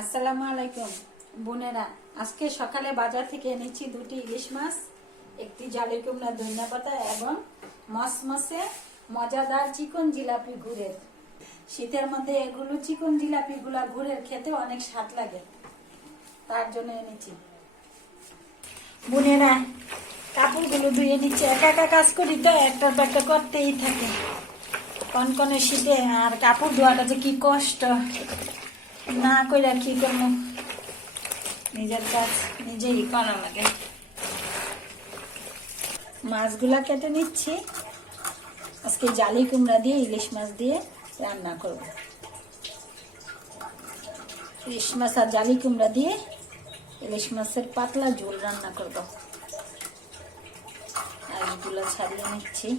আসসালামু আলাইকুম বোনেরা। আজকে সকালে বাজার থেকে এনেছি দুটি ইলিশ মাছ, একটি জালি কুমড়া ধনিয়া পাতা এবং মসমসে মজাদার চিকন জিলাপি গুড়ের। শীতের মধ্যে এগুলো চিকন জিলাপি গুলা গুড়ের খেতে অনেক স্বাদ লাগে, তার জন্য এনেছি। বোনেরা, কাপড়গুলো ধুয়ে নিচ্ছে। একা একা কাজ করি তো একটার পর একটা করতেই থাকে। কনকনে শীতে আর কাপড় ধোয়াটা যে কি কষ্ট, না কইরা কি করবো, নিজের কাজ নিজেই করা লাগে। মাছগুলা কেটে নিচ্ছি। আজকে জালি কুমড়া দিয়ে ইলিশ মাছ দিয়ে রান্না করব। ইলিশ মাছ আর জালি কুমড়া দিয়ে ইলিশ মাছের পাতলা ঝোল রান্না করব। আলুগুলো ছাড়িয়ে নিচ্ছি।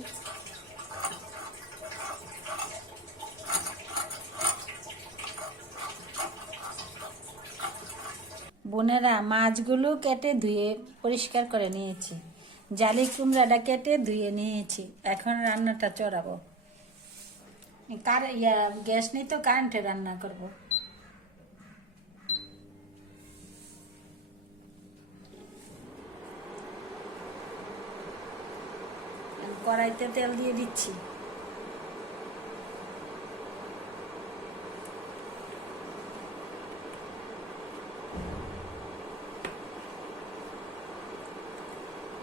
বোনেরা, মাছগুলো কেটে ধুয়ে পরিষ্কার করে নিয়েছি। জালি কুমড়াটা কেটে ধুয়ে নিয়েছি। এখন রান্নাটা চড়াবো। গ্যাস নেই তো কারেন্টে রান্না করব। কড়াইতে তেল দিয়ে দিচ্ছি।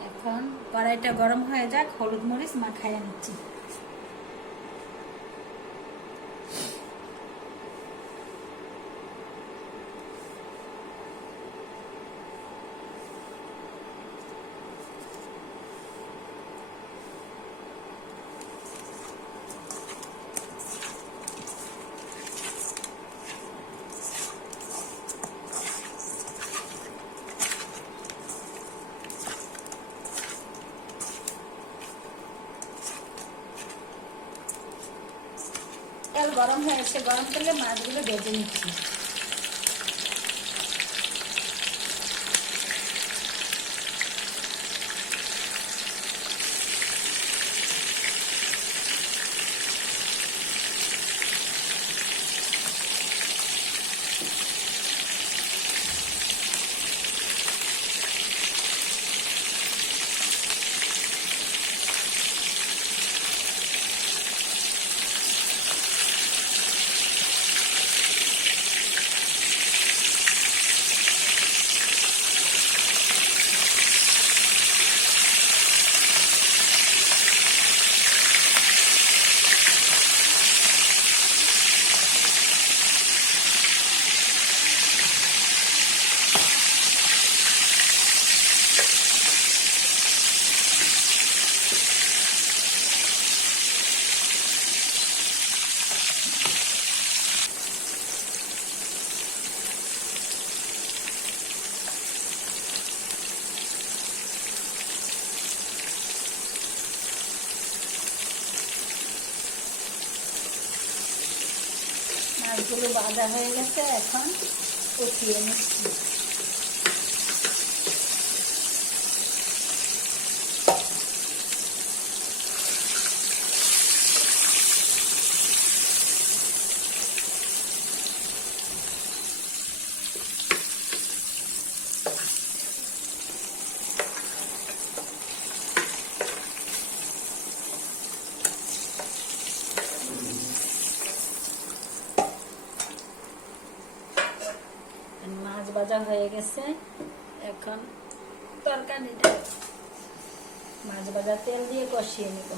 এখন কড়াইটা গরম হয়ে যাক, হলুদ মরিচ মাখাইয়া নিচ্ছি। তেল গরম হয়ে এসে গরম করলে মাছগুলো ভেজে নিচ্ছি। মাছগুলো ভাজা হয়ে গেছে, এখন উঠিয়ে নিচ্ছি। মাছ ভাজা হয়ে গেছে, এখন তরকারিটা মাছ ভাজা তেল দিয়ে কষিয়ে নিব।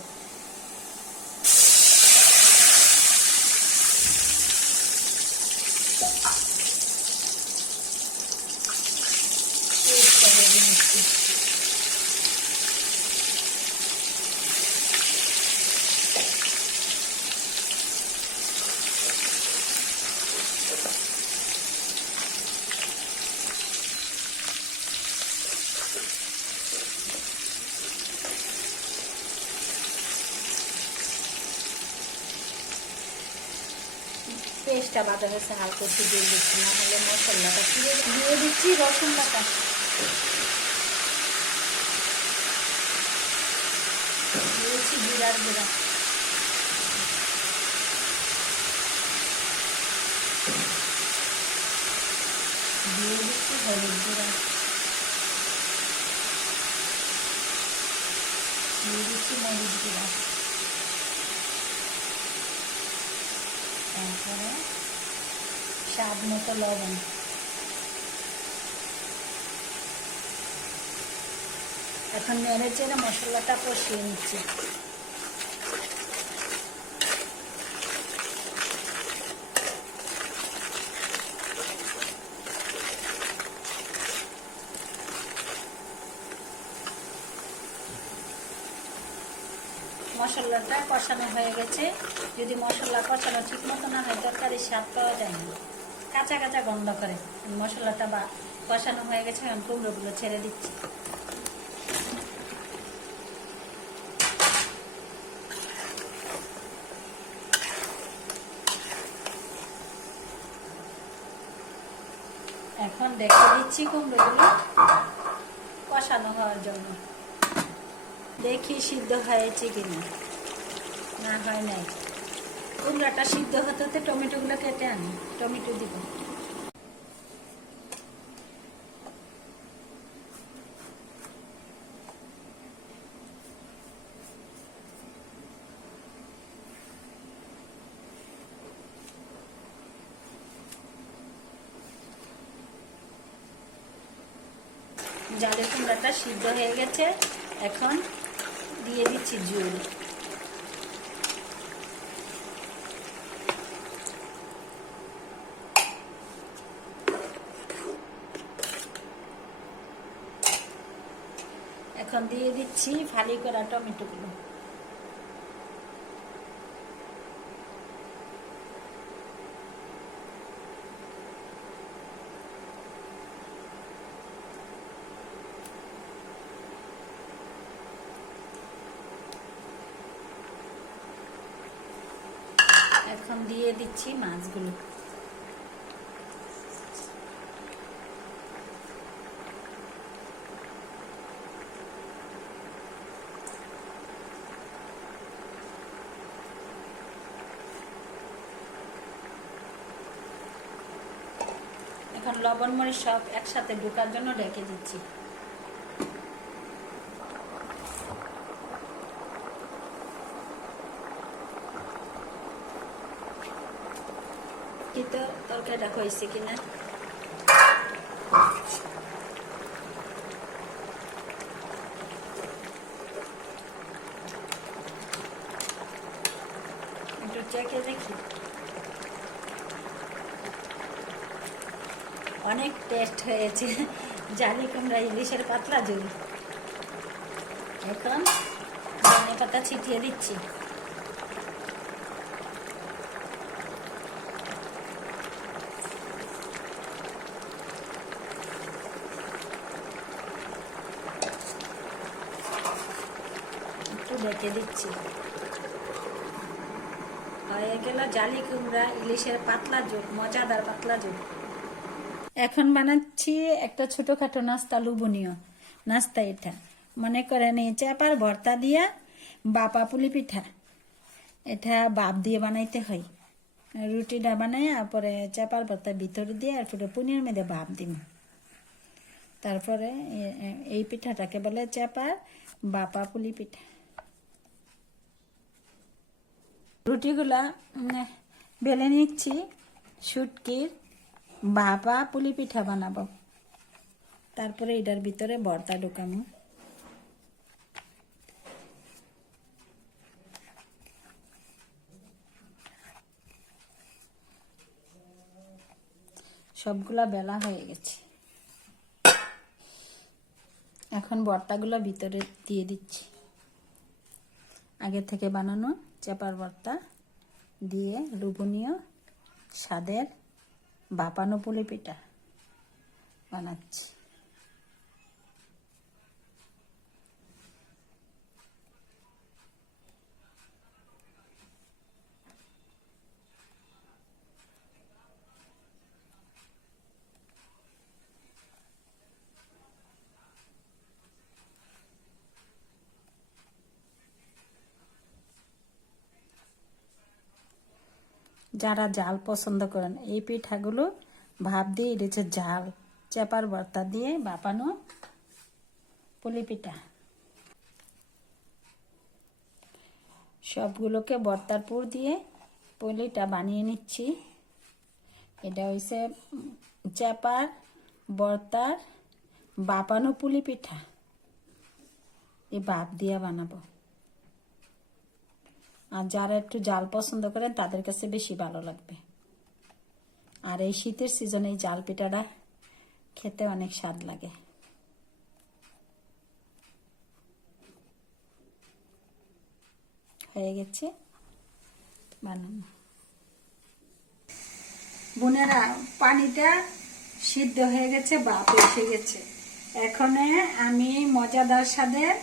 পেস্টটা বাটা হয়েছে, হালকা একটু দিয়ে দিচ্ছি, না হলে মশলাটা দিয়ে দিচ্ছি। রসুন বাটা দিয়েছি, জিরার গুঁড়া, দিয়ে দিচ্ছি হলুদ গুঁড়া, দিয়ে দিচ্ছি মরিচ গুঁড়া, তারপরে স্বাদ মতো লবণ। এখন নেড়ে চেড়ে মশলাটা কষিয়ে নিচ্ছি। মশলাটা কষানো হয়ে গেছে। যদি মশলা কষানো ঠিক মতো না হয় তরকারির স্বাদ পাওয়া যায় না, কাঁচা কাঁচা গন্ধ করে। মশলাটা কষানো হয়ে গেছে, এখন কুমড়োগুলো ছেড়ে দিচ্ছি। এখন দেখে দিচ্ছি কুমড়োগুলো কষানো হওয়ার জন্য, দেখি সিদ্ধ হয়েছে কিনা। না হয় নাই। কুমড়াটা সিদ্ধ হতে হতে টমেটোগুলো কেটে আনি, টমেটো দিব। জালের কুমড়াটা সিদ্ধ হয়ে গেছে, এখন দিয়ে দিচ্ছি ঝোল। এখন দিয়ে দিচ্ছি ফালি করা টমেটোগুলো। এখন দিয়ে দিচ্ছি মাছগুলো। এখন লবণ মরিচ সব একসাথে ঢোকার জন্য ঢেকে দিচ্ছি। কিন্তু তরকারিটা হয়েছে কিনা। একটু চেখে দেখি। অনেক টেস্ট হয়েছে জালি কুমড়া ইলিশের পাতলা ঝোল। এখন ধনে পাতা ছিটিয়ে দিচ্ছি। একটু ঢেকে দিচ্ছি। হয়ে গেল জালি কুমড়া ইলিশের পাতলা ঝোল, মজাদার পাতলা ঝোল। এখন বানাচ্ছি একটা ছোটখাটো নাস্তা, লোভনীয় নাস্তা। এটা মনে করেন এই চাপার ভর্তা দিয়া বাপা পুলি পিঠা। এটা বাপ দিয়ে বানাইতে হয়। রুটিটা বানাই পরে চাপার ভর্তা ভিতরে দিয়ে আর পুরো পুনির মধ্যে বাপ দিন। তারপরে এই পিঠাটাকে বলে চাপার বাপা পুলি পিঠা। রুটিগুলা বেলে নিচ্ছি। শুটকির বাবা পুলি পিঠা বানাবো। তারপরে এটার ভিতরে ভর্তা ঢুকামো। সবগুলা বেলা হয়ে গেছে। এখন ভর্তাগুলো ভিতরে দিয়ে দিচ্ছি। আগে থেকে বানানো চাপার ভর্তা দিয়ে লোভনীয় স্বাদের বাপানো পুলি পিঠা বানাচ্ছি। যারা জাল পছন্দ করেন এই পিঠাগুলো ভাপ দিয়ে এটা হচ্ছে ঝাল চেপার ভর্তা দিয়ে বাপানো পুলি পিঠা। সবগুলোকে ভর্তার পুর দিয়ে পুলিটা বানিয়ে নিচ্ছি। এটা হইছে চেপার ভর্তার বাপানো পুলি পিঠা, এই ভাপ দিয়ে বানাবো। আর যারা একটু জাল পছন্দ করেন তাদের কাছে বেশি ভালো লাগবে। আর এই শীতের সিজনে এই জাল পিঠাটা খেতে অনেক স্বাদ লাগে। হয়ে গেছে বানানো। বোনেরা পানিটা সিদ্ধ হয়ে গেছে, বাপ এসে গেছে। এখন আমি মজাদার স্বাদের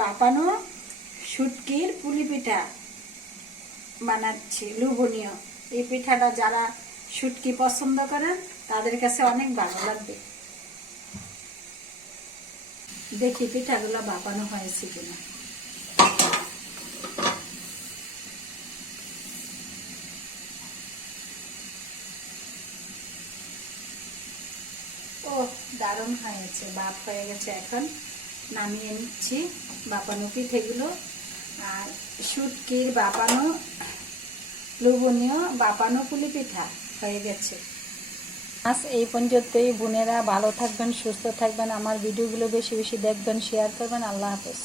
বাপানো শুটকির পুলি পিঠা বানাচ্ছি, লোভনীয়। এই পিঠাটা যারা শুটকি পছন্দ করেন তাদের কাছে অনেক ভালো লাগবে। দেখি পিঠাগুলো বাপানো হয়েছে কিনা। ও দারুণ হয়েছে, বাপ হয়ে গেছে। এখন নামিয়ে নিচ্ছি বাপানো পিঠেগুলো। আর শুটকির বাপানো লোভনীয় বাপানো পুলি পিঠা হয়ে গেছে। আজ এই পর্যন্তই। বোনেরা ভালো থাকবেন, সুস্থ থাকবেন, আমার ভিডিওগুলো বেশি বেশি দেখবেন, শেয়ার করবেন। আল্লাহ হাফেজ।